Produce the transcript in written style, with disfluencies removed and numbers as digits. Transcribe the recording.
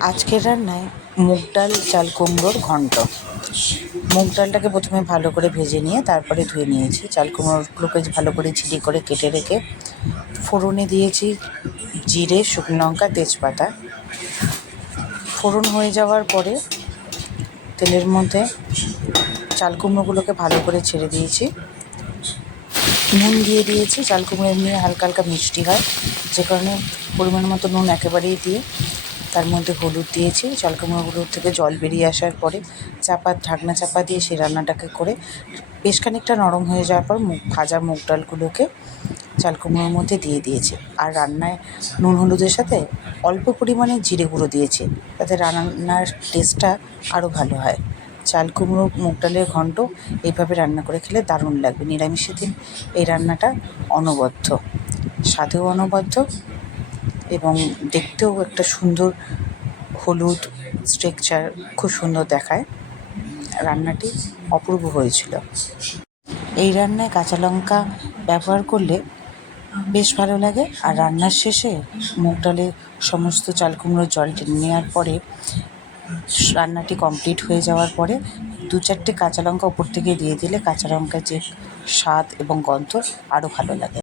আজকের রান্নায় মুগ ডাল চাল কুমড়োর ঘন্ট। মুগ ডালটাকে প্রথমে ভালো করে ভেজে নিয়ে তারপরে ধুয়ে নিয়েছি। চাল কুমড়োগুলোকে ভালো করে ছিঁড়ি করে কেটে রেখে ফোড়নে দিয়েছি জিরে, শুকনো লঙ্কা, তেজপাতা। ফোড়ন হয়ে যাওয়ার পরে তেলের মধ্যে চাল কুমড়োগুলোকে ভালো করে ছেড়ে দিয়েছি। নুন দিয়ে দিয়েছি। চাল কুমড়ো এমনি হালকা হালকা মিষ্টি হয়, যে কারণে পরিমাণ মতো নুন একেবারেই দিয়ে তার মধ্যে হলুদ দিয়েছি। চাল কুমড়োগুলোর থেকে জল বেরিয়ে আসার পরে ঢাকনা চাপা দিয়ে সেই রান্নাটাকে করে বেশ খানিকটা নরম হয়ে যাওয়ার পর ভাজা মুগ ডালগুলোকে চাল কুমড়োর মধ্যে দিয়ে দিয়েছি। আর রান্নায় নুন হলুদের সাথে অল্প পরিমাণে জিরে গুঁড়ো দিয়েছি, তাতে রান্নার টেস্টটা আরও ভালো হয়। চাল কুমড়ো মুগ ডালের ঘন্ট এইভাবে রান্না করে খেলে দারুণ লাগবে। নিরামিষের দিন এই রান্নাটা অনবদ্য, স্বাদেও অনবদ্য এবং দেখতেও একটা সুন্দর হলুদ স্ট্রাকচার খুব সুন্দর দেখায়। রান্নাটি অপূর্ব হয়েছিল। এই রান্নায় কাঁচা লঙ্কা ব্যবহার করলে বেশ ভালো লাগে। আর রান্নার শেষে মুগ ডালে সমস্ত চাল কুমড়োর জল টেনে নেওয়ার পরে রান্নাটি কমপ্লিট হয়ে যাওয়ার পরে 2-4টে কাঁচা লঙ্কা ওপর থেকে দিয়ে দিলে কাঁচা লঙ্কার যে স্বাদ এবং গন্ধ আরও ভালো লাগে।